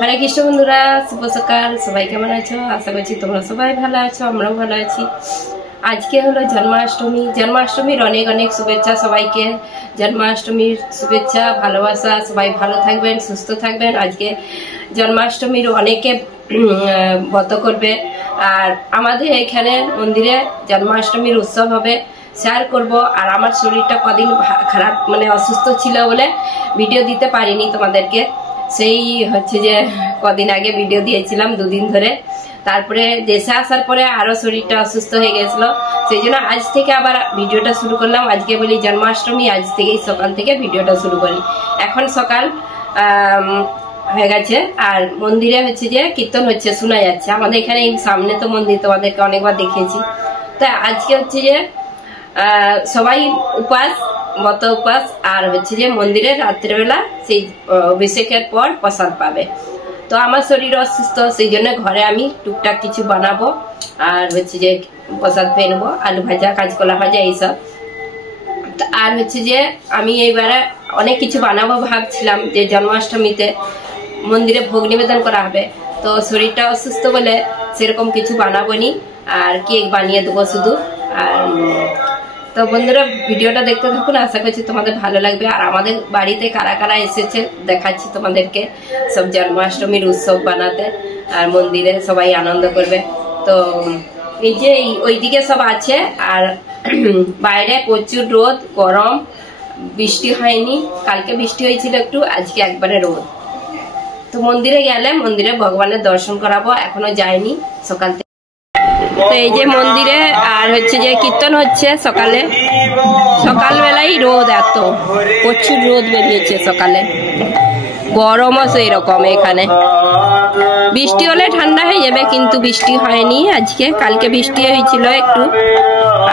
হরে কৃষ্ণ বন্ধুরা, শুভ সকাল। সবাই কেমন আছো? আশা করছি তোমরা সবাই ভালো আছো, আমরাও ভালো আছি। আজকে হলো জন্মাষ্টমী। জন্মাষ্টমীর অনেক অনেক শুভেচ্ছা সবাইকে। জন্মাষ্টমীর শুভেচ্ছা, ভালোবাসা। সবাই ভালো থাকবেন, সুস্থ থাকবেন। আজকে জন্মাষ্টমীর অনেকে ব্রত করবে, আর আমাদের এখানে মন্দিরে জন্মাষ্টমীর উৎসব হবে, শেয়ার করব। আর আমার শরীরটা কদিন খারাপ, মানে অসুস্থ ছিল বলে ভিডিও দিতে পারিনি তোমাদেরকে। সেই হচ্ছে যে কদিন আগে ভিডিও দিয়েছিলাম, দুদিন ধরে। তারপরে দেশে আসার পরে আরো শরীরটা অসুস্থ হয়ে গেছিল, সেই জন্য আজ থেকে আবার ভিডিওটা শুরু করলাম। আজকে বলি জন্মাষ্টমী, আজ থেকেই সকাল থেকে ভিডিওটা শুরু করি। এখন সকাল হয়ে গেছে, আর মন্দিরে হচ্ছে যে কীর্তন হচ্ছে, শোনা যাচ্ছে। আমাদের এখানে সামনে তো মন্দির, তোমাদেরকে অনেকবার দেখিয়েছি। তা আজকে হচ্ছে যে সবাই উপাস, ব্রত উপাস। আর হচ্ছে যে মন্দিরে রাত্রেবেলা সেই অভিষেকের পর প্রসাদ পাবে। তো আমার শরীর অসুস্থ, সেই জন্য ঘরে আমি টুকটাক কিছু বানাবো, আর হচ্ছে যে প্রসাদ পেয়ে নেবো, আলু ভাজা, কাঁচকলা ভাজা, এইসব। আর হচ্ছে যে আমি এইবারে অনেক কিছু বানাবো ভাবছিলাম, যে জন্মাষ্টমীতে মন্দিরে ভোগ নিবেদন করা হবে। তো শরীরটা অসুস্থ বলে সেরকম কিছু বানাবো নি, আর কেক বানিয়ে দেবো শুধু। আর তো বন্ধুরা, ভিডিওটা দেখতে থাকুন, আশা করছি তোমাদের ভালো লাগবে। আর আমাদের বাড়িতে কারা কারা এসেছে দেখাচ্ছি তোমাদেরকে, সব জন্মাষ্টমীর উৎসব বানাতে, আর মন্দিরে সবাই আনন্দ করবে। তো এই যে ওইদিকে সব আছে, আর বাইরে প্রচুর রোদ, গরম, বৃষ্টি হয়নি। কালকে বৃষ্টি হয়েছিল একটু, আজকে একবারে রোদ। তো মন্দিরে গেলে মন্দিরে ভগবানের দর্শন করাবো, এখনো যাইনি সকাল থেকে। তো এই যে মন্দিরে, আর হচ্ছে যে কীর্তন হচ্ছে সকালে। সকালবেলাই রোদ, এত প্রচুর রোদ বেরিয়েছে সকালে, গরমও সেই রকম। এখানে বৃষ্টি হলে ঠান্ডা হয়ে যাবে, কিন্তু বৃষ্টি হয়নি আজকে। কালকে বৃষ্টি হয়েছিল একটু।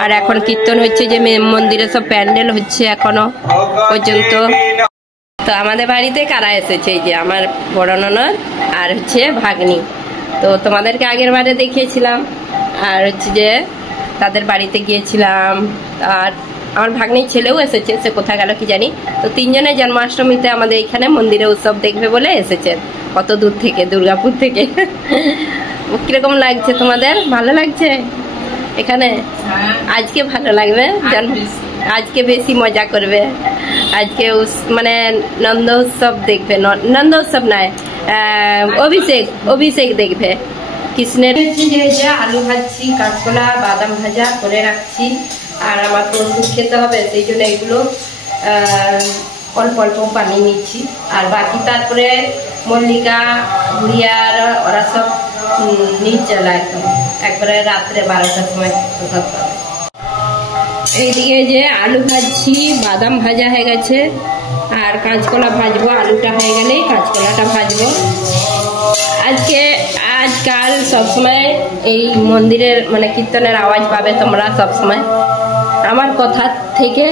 আর এখন কীর্তন হচ্ছে, যে মন্দিরে সব প্যান্ডেল হচ্ছে এখনো পর্যন্ত। তো আমাদের বাড়িতে কারা এসেছে, এই যে আমার বড় ননদ আর হচ্ছে ভাগ্নি। তো তোমাদেরকে আগের বারে দেখিয়েছিলাম, আর হচ্ছে যে তাদের বাড়িতে গিয়েছিলাম। আর আমার ভাগ্নির ছেলেও এসেছে, সে কোথায় গেল কি জানি। তো তিনজনে জন্মাষ্টমীতে আমাদের এখানে মন্দিরে উৎসব দেখবে বলে এসেছে, কত দূর থেকে, দুর্গাপুর থেকে। কিরকম লাগছে তোমাদের? ভালো লাগছে এখানে? আজকে ভালো লাগবে, আজকে বেশি মজা করবে। আজকে মানে নন্দ উৎসব দেখবে, নন্দ উৎসব নয়, অভিষেক দেখবে কৃষ্ণের। যে আলু ভাজছি, কাঁচকলা, বাদাম ভাজা করে রাখছি। আর আমার তো ওষুধ খেতে হবে, সেই জন্য এগুলো অল্প অল্প পানি নিচ্ছি। আর বাকি তারপরে মল্লিকা, গুড়িয়ার, ওরা সব নির্জলা একদম, একবারে রাত্রে 12টার সময় প্রসাদ পাবে। এইদিকে যে আলু ভাজছি, বাদাম ভাজা হয়ে গেছে, আর কাঁচকলা ভাজবো। আলুটা হয়ে গেলেই কাঁচকলাটা ভাজবো। আজকাল সবসময় এই মন্দিরের মানে কীর্তনের আওয়াজ পাবে তোমরা সবসময়। আমার কথা থেকে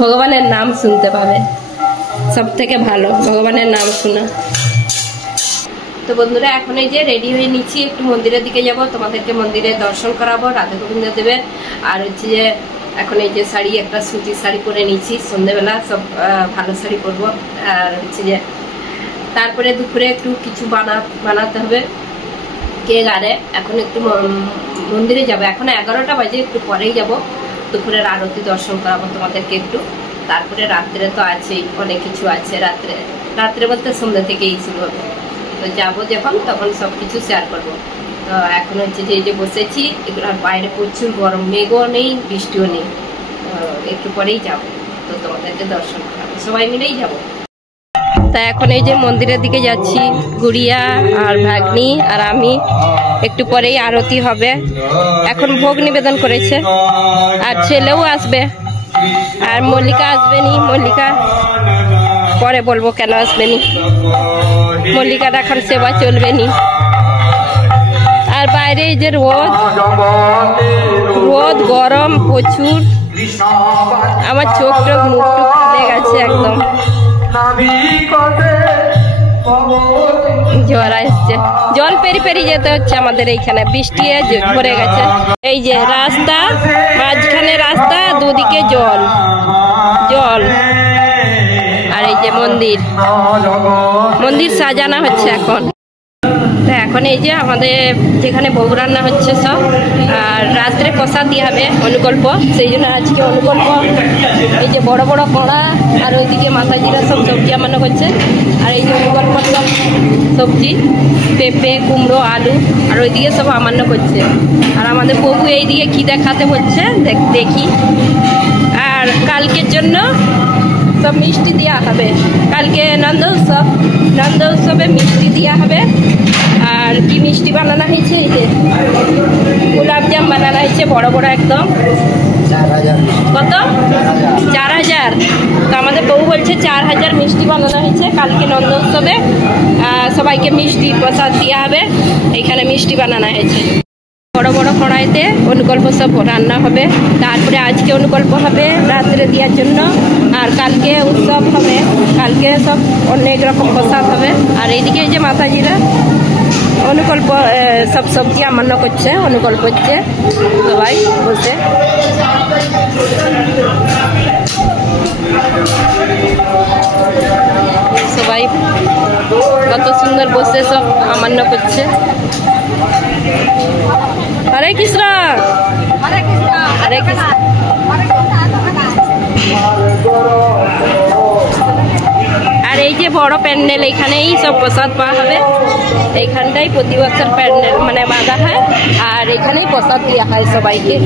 ভগবানের নাম শুনতে পাবে, সব থেকে ভালো ভগবানের নাম শোনা। তো বন্ধুরা, এখন এই যে রেডি হয়ে নিচ্ছি, একটু মন্দিরের দিকে যাব, তোমাদেরকে মন্দিরে দর্শন করাবো রাধা গোবিন্দ দেবের। আর হচ্ছে যে এখন এই যে শাড়ি, একটা সুতির শাড়ি পরে নিচ্ছি, সন্ধ্যেবেলা সব ভালো শাড়ি পরবো। আর হচ্ছে যে তারপরে দুপুরে একটু কিছু বানাতে হবে, কেক। আরে এখন একটু মন্দিরে যাবো, এখন 11টা বাজে, একটু পরেই যাব। দুপুরের আরতি দর্শন করাবো তোমাদেরকে একটু। তারপরে রাত্রে তো আছেই, অনেক কিছু আছে। রাত্রে বলতে সন্ধ্যা থেকেই শুরু হবে। তো যাবো যখন, তখন সব কিছু শেয়ার করবো। তো এখন হচ্ছে যে এই যে বসেছি, এগুলো বাইরে প্রচুর গরম, মেঘও নেই, বৃষ্টিও নেই। একটু পরেই যাব, তো তোমাদেরকে দর্শন করাবো, সবাই মিলেই যাবো। তা এখন এই যে মন্দিরের দিকে যাচ্ছি, গুড়িয়া আর ভাগ্নি আর আমি। একটু পরেই আরতি হবে। এখন ভোগ নিবেদন করেছে, আর ছেলেও আসবে। আর মল্লিকা আসবেনি, মল্লিকা পরে বলবো কেন আসবেনি। মল্লিকার এখন সেবা চলবে নি। আর বাইরে এই যে রোদ, গরম প্রচুর। আমার চোখ টোক মুখ টুক ফুলে গেছে একদম, জ্বর আসছে। জল পেরি যেতে হচ্ছে আমাদের এইখানে, বৃষ্টি ভরে গেছে। এই যে রাস্তা, মাঝখানে রাস্তা, দুদিকে জল। আর এই যে মন্দির। মন্দির, মন্দির সাজানো হচ্ছে এখন। তো এখন এই যে আমাদের যেখানে ভোগ রান্না হচ্ছে সব, আর রাত্রে প্রসাদ দিয়ে হবে অনুকল্প, সেই জন্য আজকে অনুকল্প এই যে বড় বড় কড়া, আর ওইদিকে মাতাজিরা সব সবজি আমানো করছে, আর এই যে অনুকল্প সব সবজি পেঁপে কুমড়ো আলু, আর ওইদিকে সব আমান্য করছে। আর আমাদের প্রভু এইদিকে কি দেখাতে হচ্ছে দেখি। আর কালকের জন্য সব মিষ্টি দেওয়া হবে, কালকে নন্দ উৎসবে মিষ্টি দেওয়া হবে। আর কি মিষ্টি বানানো হয়েছে, এই যে গোলাপজাম বানানো হয়েছে বড় বড় একদম। কত? 4000। তো আমাদের বউ বলছে 4000 মিষ্টি বানানো হয়েছে কালকে নন্দ উৎসবে, সবাইকে মিষ্টি প্রসাদ দেওয়া হবে। এখানে মিষ্টি বানানো হয়েছে বড় বড় কড়াইতে, অনুকল্প সব রান্না হবে। তারপরে আজকে অনুকল্প হবে রাত্রে দেওয়ার জন্য, আর কালকে উৎসব হবে, কালকে সব অনেক রকম প্রসাদ হবে। আর এইদিকে যে মাতাজিরা অনুকল্প সব সবজি আমান্য করছে, অনুকল্প হচ্ছে সবাই বসে। সবাই কত সুন্দর বসে সব আমান্য করছে। হরে কৃষ্ণ, হরে কৃষ্ণ, হরে কৃষ্ণ। আর এই যে বড় প্যান্ডেল, এখানেই সব প্রসাদ পাওয়া হবে। এইখানটাই প্রতি বছর প্যান্ডেল মানে বাঁধা হয়, আর এখানেই প্রসাদ দেওয়া হয় সবাইকে।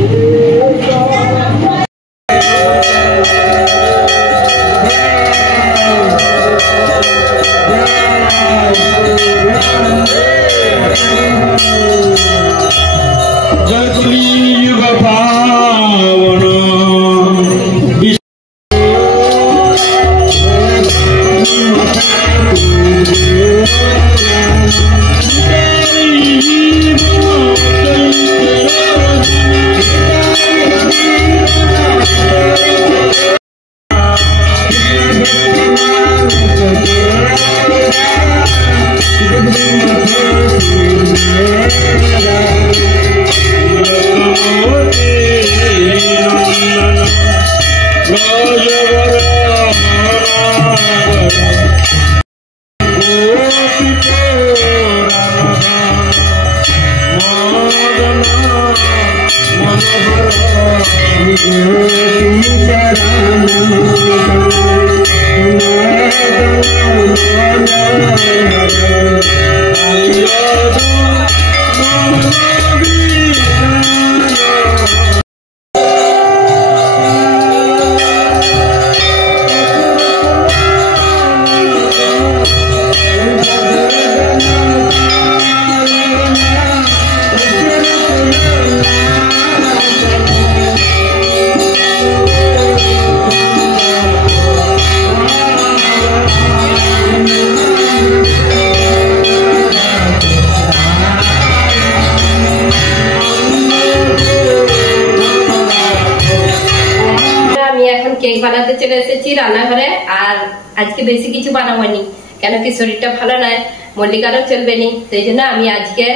কেক বানাতে চলে এসেছি রান্নাঘরে। আর আজকে বেশি কিছু বানাবো-নি, কেন কি শরীরটা ভালো নয়, মল্লিকারও চলবে নি, সেই জন্য আমি আজকে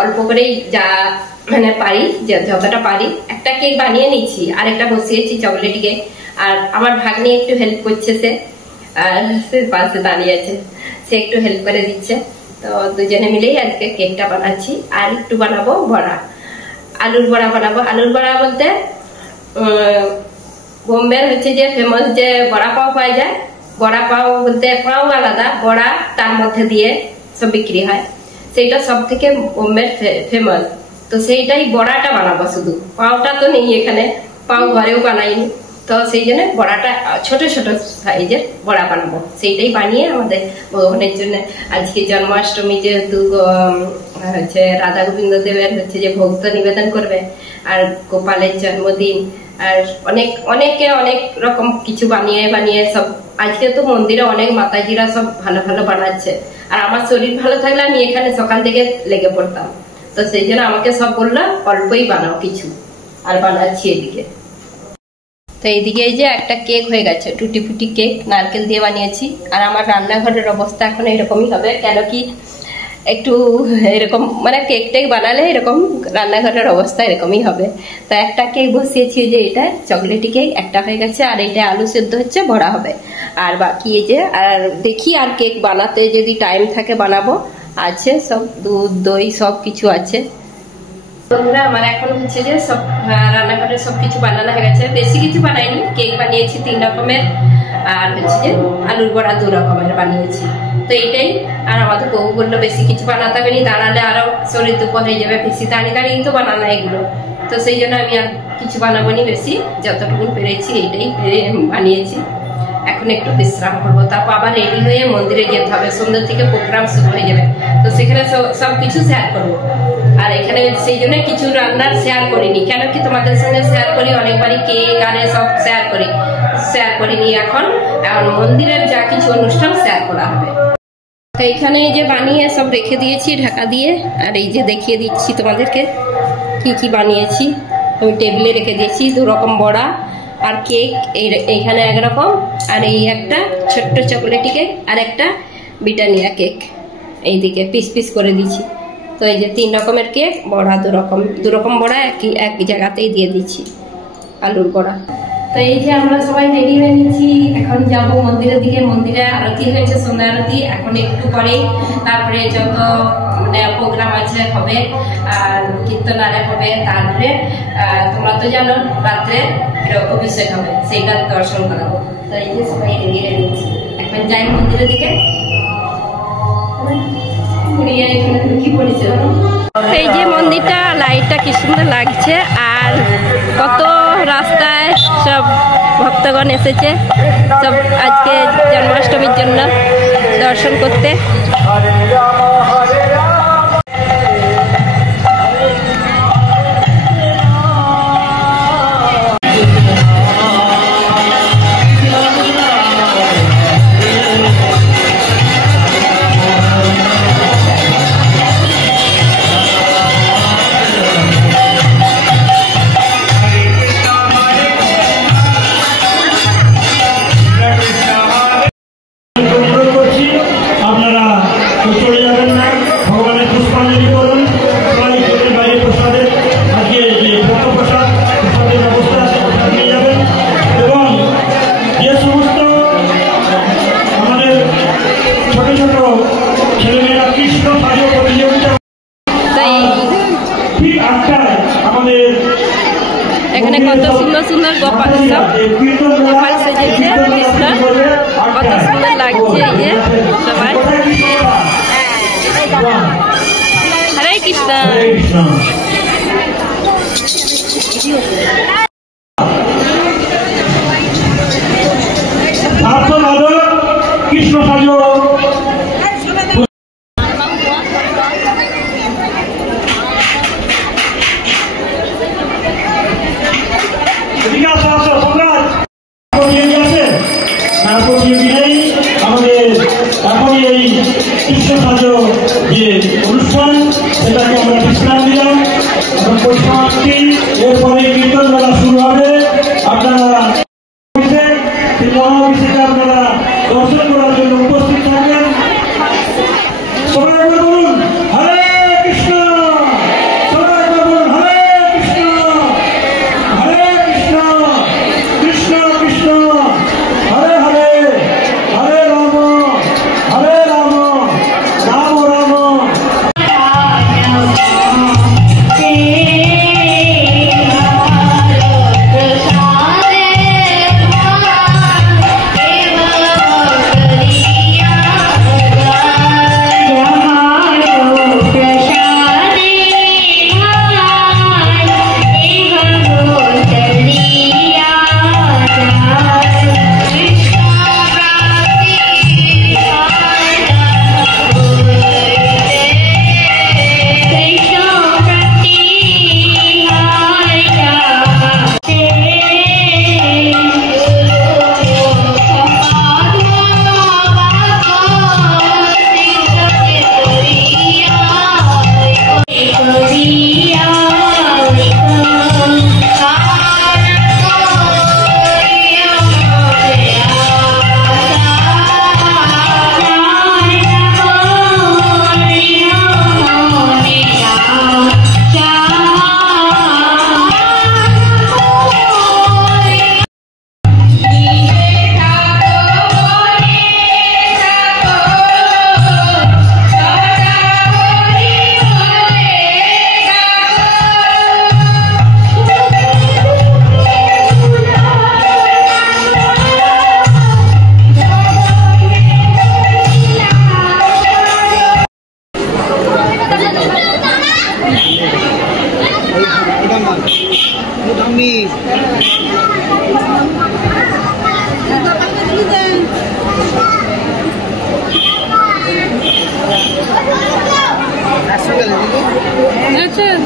অল্প করেই যা মানে পারি, যতটা পারি একটা কেক বানিয়ে নিচ্ছি, আর একটা বসিয়েছি চকলেট কেক। আর আমার ভাগ্নি একটু হেল্প করছে, সে আর সে পাশে দাঁড়িয়ে আছে, সে একটু হেল্প করে দিচ্ছে। তো দুজনে মিলেই আজকে কেকটা বানাচ্ছি। আর একটু বানাবো বড়া, আলুর বড়া বানাবো। আলুর বড়া বলতে বোম্বের হচ্ছে যে ফেমাস যে বড়া পাও পাওয়া যায়, বড়া পাও বলতে পাও আলাদা, বড়া তার মধ্যে দিয়ে সব বিক্রি হয়, সেইটা সব থেকে বোম্বের ফেমাস। তো সেইটাই বড়াটা বানাবো, শুধু পাওটা তো নেই এখানে, পাও ঘরেও বানাইনি, তো সেই জন্য বড়াটা ছোট ছোট সাইজের বড়া বানাবো। সেইটাই বানিয়ে আমাদের ভগবানের জন্য আজকে জন্মাষ্টমী, যেহেতু হচ্ছে রাধা গোবিন্দ দেবের হচ্ছে যে ভক্ত নিবেদন করবে, আর গোপালের জন্মদিন, আর অনেকে অনেক রকম কিছু বানিয়ে বানিয়ে সব। আজকে তো মন্দিরে অনেক মাতাজিরা সব ভালো ভালো বানাচ্ছে, আর আমার শরীর ভালো থাকলে আমি এখানে সকাল থেকে লেগে পড়তাম, তো সেই জন্য আমাকে সব বললো অল্পই বানাও কিছু, আর বানাচ্ছি এদিকে। তো এইদিকে এই যে একটা কেক হয়ে গেছে, টুটি ফুটি কেক নারকেল দিয়ে বানিয়েছি। আর আমার রান্নাঘরের অবস্থা এখন এরকমই হবে, কেন কি একটু এরকম মানে কেক টেক বানালে এরকম রান্নাঘরের অবস্থা এরকমই হবে। তো একটা কেক বসিয়েছি, যে এটা চকলেটি কেক একটা হয়ে গেছে, আর এটা আলু সেদ্ধ হচ্ছে, ভরা হবে। আর বাকি এই যে, আর দেখি আর কেক বানাতে যদি টাইম থাকে বানাবো, আছে সব দুধ দই সব কিছু আছে। বন্ধুরা আমার এখন হচ্ছে যে সব রান্নাঘরে সব কিছু বানানো হয়ে গেছে, বেশি কিছু বানাইনি, কেক বানিয়েছি 3 রকমের, আর হচ্ছে যে আলুর বড়া 2 রকমের বানিয়েছি। তো এইটাই। আর আমাদের বউ বললো বেশি কিছু বানাতে হবে নি, দাঁড়ালে আরো শরীর দুপুর হয়ে যাবে, বেশি দাঁড়িয়ে দাঁড়িয়ে তো বানানো এগুলো। তো সেই জন্য আমি আর কিছু বানাবো নি, বেশি যতটুকু পেরেছি এইটাই বানিয়েছি। এখন একটু বিশ্রাম করবো, তারপর আবার রেডি হয়ে মন্দিরে যেতে হবে, সন্ধ্যা থেকে প্রোগ্রাম শুরু হয়ে যাবে। তো সেখানে সব কিছু শেয়ার করবো। আর এখানে সেই জন্য কিছু রান্নার শেয়ার করিনি, কেন কি তোমাদের সঙ্গে শেয়ার করি অনেকবারই, কেক আর সব শেয়ার করিনি। এখন মন্দিরের যা কিছু অনুষ্ঠান শেয়ার করা হবে। তো এখানে এই যে বানিয়ে সব রেখে দিয়েছি ঢাকা দিয়ে, আর এই যে দেখিয়ে দিচ্ছি তোমাদেরকে কি কি বানিয়েছি। আমি টেবিলে রেখে দিয়েছি 2 রকম বড়া আর কেক, এইখানে 1 রকম, আর এই একটা ছোট্ট চকলেটি কেক, আর একটা ব্রিটানিয়া কেক এইদিকে পিস পিস করে দিচ্ছি। তো এই যে 3 রকমের কেক, বড়া 2 রকম বড়া এক জায়গাতেই দিয়ে দিচ্ছি, আলুর বড়া। তো এই যে আমরা সবাই রেডি হয়ে নিচ্ছি, এখন যাব মন্দিরের দিকে। মন্দিরে আরতি হয়েছে, সন্ধ্যা আরতি, এখন একটু পরেই তারপরে যত মানে প্রোগ্রাম আছে হবে, আর কীর্তন আরে হবে, তারপরে তোমরা তো জানো রাত্রে অভিষেক হবে, সেইটা দর্শন করাবো। তো এই যে সবাই রেডি হয়ে নিচ্ছি, এখন যাই মন্দিরের দিকে। এই যে মন্দিরটা, লাইটটা কি সুন্দর লাগছে, আর কত রাস্তায় সব ভক্তগণ এসেছে, সব আজকে জন্মাষ্টমীর জন্য দর্শন করতে। এখানে কত সুন্দর সুন্দর গোপাল সেজেছে, কৃষ্ণ কত সুন্দর লাগছে। এই যে সবাই হরে কৃষ্ণ। কৃষ্ণ সাজো আমাদের এখনই এই কৃষ্ণ সাজো যে অনুষ্ঠান, সেটাকে আমরা বিশ্রাম দিলাম। এবং পরিসমাপ্তি, এরপরে কীর্তন বেলা শুরু হবে। আপনারা মহাভিষেকে আপনারা দর্শন করার জন্য উপস্থিত থাকবেন। সবাই বলুন হরে কৃষ্ণ, সবাই বলুন হরে কৃষ্ণ, হরে কৃষ্ণ, কৃষ্ণ কৃষ্ণ হরে হরে, হরে রাম, হরে রাম, রাম রাম। পেয়েছেন?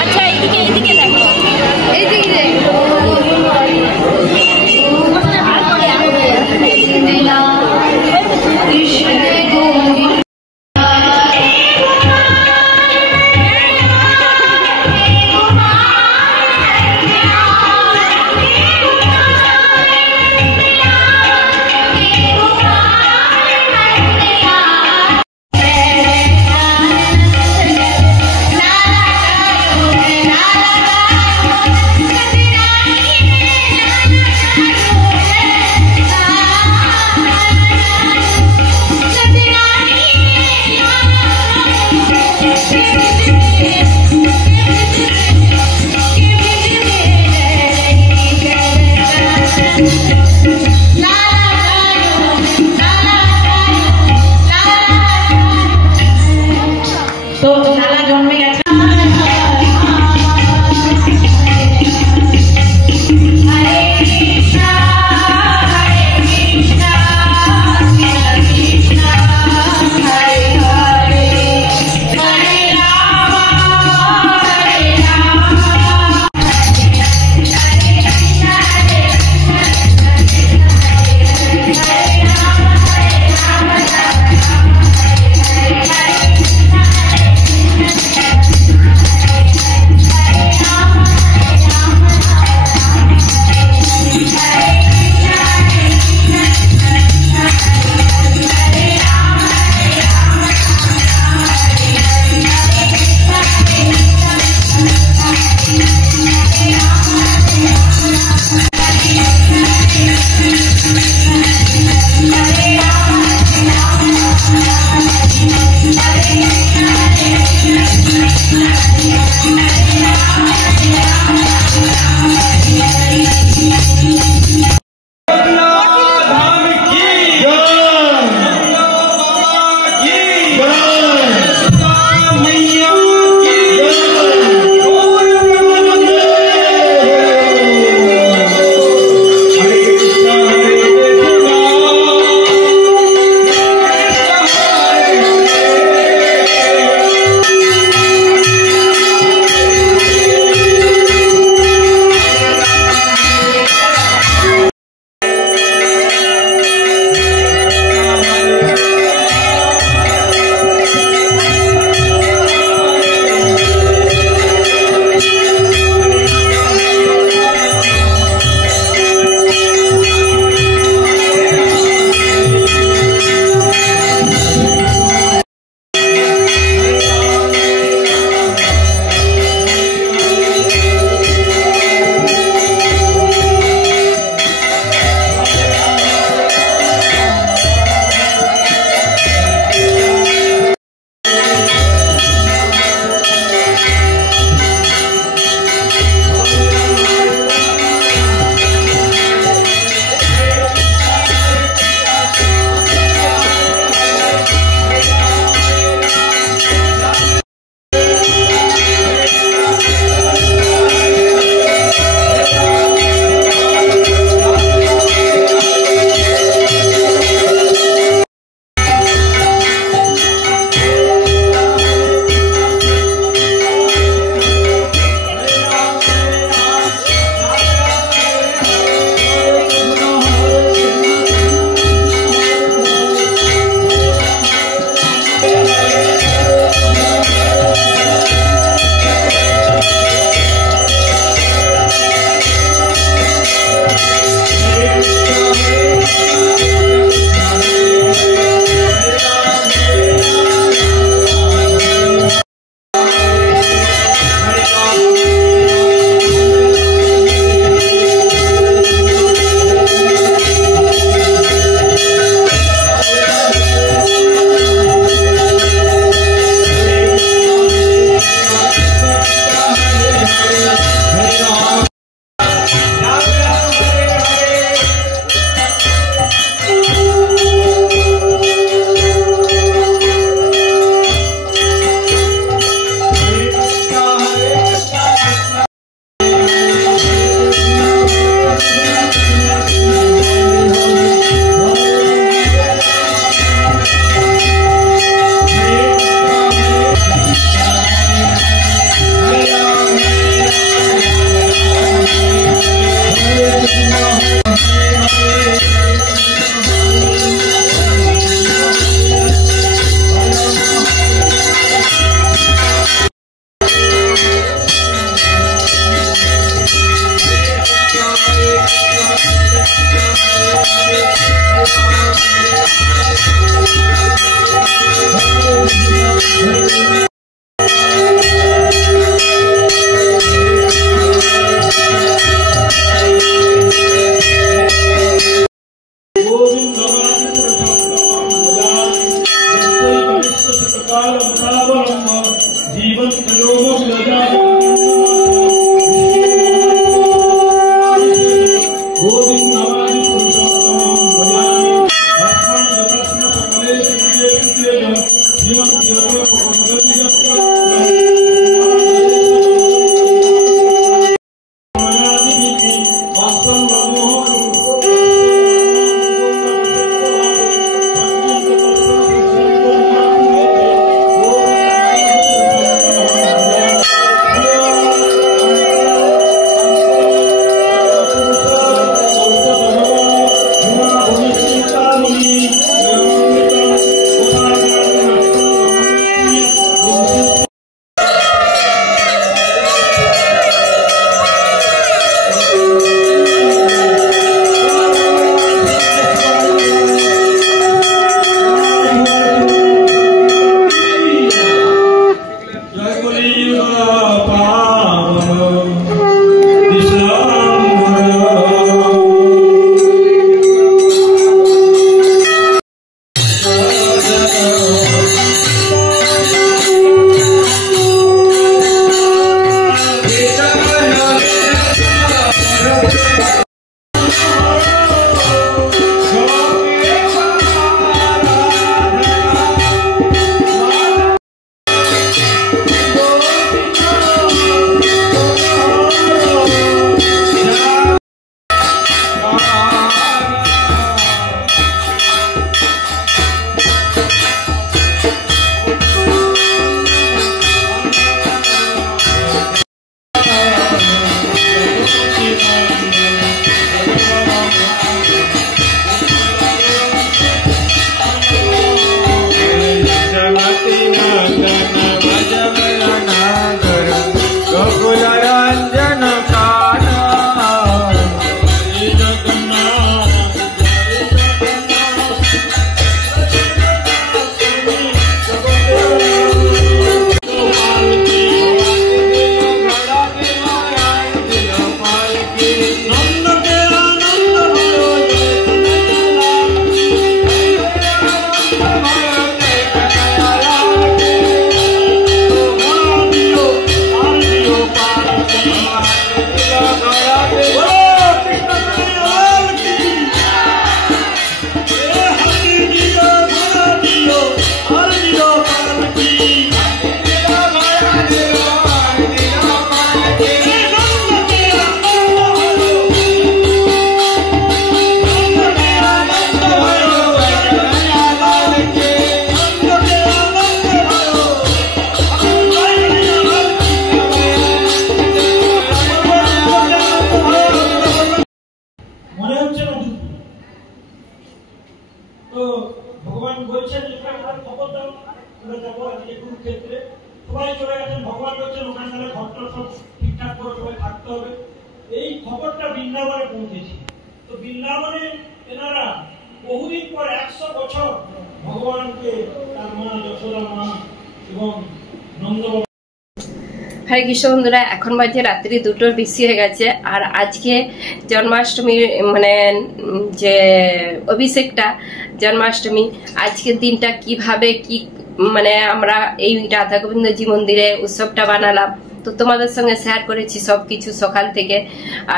আচ্ছা এইদিকে দেখো, এইদিকে সবাই চলে গেছেন, ভগবান বলছেন ওখানে তাহলে ঘরটা সব ঠিকঠাক করে সবাই থাকতে হবে। এই খবরটা বৃন্দাবনে পৌঁছেছে। তো বৃন্দাবনে এনারা বহুদিন পর 100 বছর ভগবানকে তার মা যশোদা মা এবং নন্দ। হরে কৃষ্ণ বন্ধুরা, এখন বাজে রাত্রি 2টোর বেশি হয়ে গেছে। আর আজকে জন্মাষ্টমীর মানে যে অভিষেকটা জন্মাষ্টমী, আজকের দিনটা কিভাবে কি মানে আমরা এই রাধা গোবিন্দজি মন্দিরে উৎসবটা বানালাম, তো তোমাদের সঙ্গে শেয়ার করেছি সবকিছু সকাল থেকে।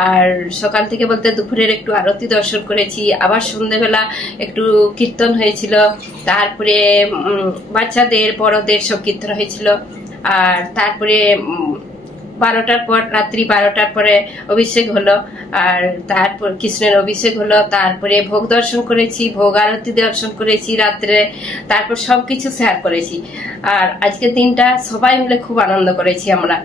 আর সকাল থেকে বলতে দুপুরের একটু আরতি দর্শন করেছি, আবার সন্ধ্যেবেলা একটু কীর্তন হয়েছিল, তারপরে বাচ্চাদের বড়দের সব কীর্তন হয়েছিল। আর তারপরে 12টার পর, রাত্রি 12টার পরে অভিষেক হলো। আর তারপর কৃষ্ণের অভিষেক হলো, তারপরে ভোগ দর্শন করেছি, ভোগ আরতি দর্শন করেছি রাত্রে, তারপর সবকিছু শেয়ার করেছি। আর আজকের দিনটা সবাই মিলে খুব আনন্দ করেছি আমরা।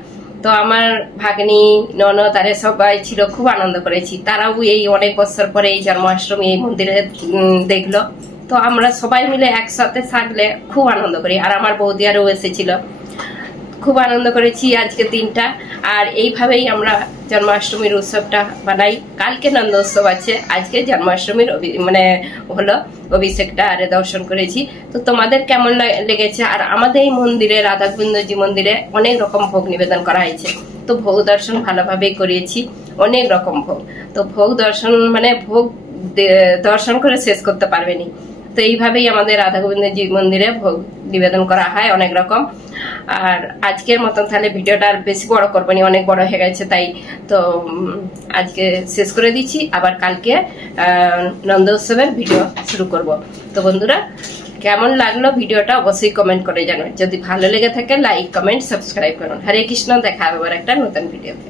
তো আমার ভাগ্নি ননদ আরে সবাই ছিল, খুব আনন্দ করেছি। তারাও এই অনেক বছর পরে এই জন্মাষ্টমী এই মন্দিরে দেখলো। তো আমরা সবাই মিলে একসাথে থাকলে খুব আনন্দ করি। আর আমার বৌদি আরও এসেছিল, খুব আনন্দ করেছি আজকের দিনটা। আর এইভাবেই আমরা জন্মাষ্টমীর উৎসবটা বানাই। কালকে নন্দ উৎসব আছে, আজকে জন্মাষ্টমীর মানে হলো অভিষেকটা আরে দর্শন করেছি। তো তোমাদের কেমন লেগেছে? আর আমাদের এই মন্দিরে রাধা গোবিন্দজি মন্দিরে অনেক রকম ভোগ নিবেদন করা হয়েছে। তো ভোগ দর্শন ভালোভাবেই করিয়েছি, অনেক রকম ভোগ। তো ভোগ দর্শন মানে ভোগ দর্শন করে শেষ করতে পারবেনি। তো এইভাবেই আমাদের রাধা গোবিন্দজি মন্দিরে ভোগ নিবেদন করা হয় অনেক রকম। আর আজকের মতন তাহলে ভিডিওটা আর বেশি বড় করবো না, অনেক বড় হয়ে গেছে, তাই তো আজকে শেষ করে দিচ্ছি। আবার কালকে নন্দ উৎসবের ভিডিও শুরু করব। তো বন্ধুরা, কেমন লাগলো ভিডিওটা অবশ্যই কমেন্ট করে জানাবেন। যদি ভালো লেগে থাকে লাইক কমেন্ট সাবস্ক্রাইব করুন। হরে কৃষ্ণ, দেখা হবে আবার একটা নতুন ভিডিওতে।